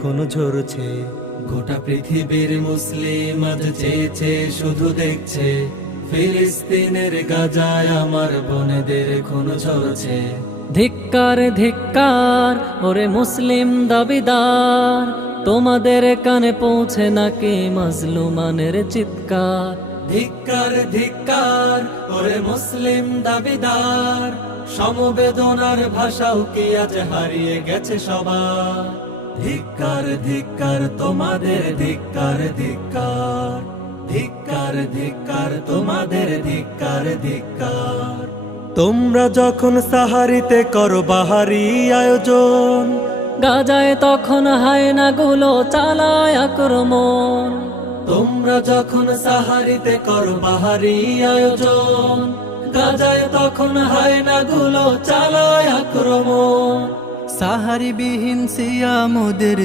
খুন ঝরছে, গোটা পৃথিবীর মুসলিম আজ চেয়েছে শুধু দেখছে, ফিলিস্তিনের গাজায় আমার বোনেদের খুন ঝরছে। ধিক্কার ধিক্কার ওরে মুসলিম দাবিদার, তোমাদের কানে পৌঁছে নাকি মাজলুমানের চিৎকার। ধিক্কার ধিক্কার ওরে মুসলিম দাবিদার, সমবেদনার ভাষাও কি আজ হারিয়ে গেছে সবার। ধিক্কার ধিক্কার তোমাদের, ধিক্কার ধিক্কার, ধিক্কার ধিক্কার তোমাদের, ধিক্কার ধিক্কার। তোমরা যখন সাহারিতে করো বাহারি আয়োজন, গাজায় তখন হায়নাগুলো চালায় আক্রমণ। তোমরা যখন সাহারিতে করো বাহারি আয়োজন, গাজায় তখন হায়নাগুলো চালায় আক্রমণ। সাহারি বিহীন সিয়ামদের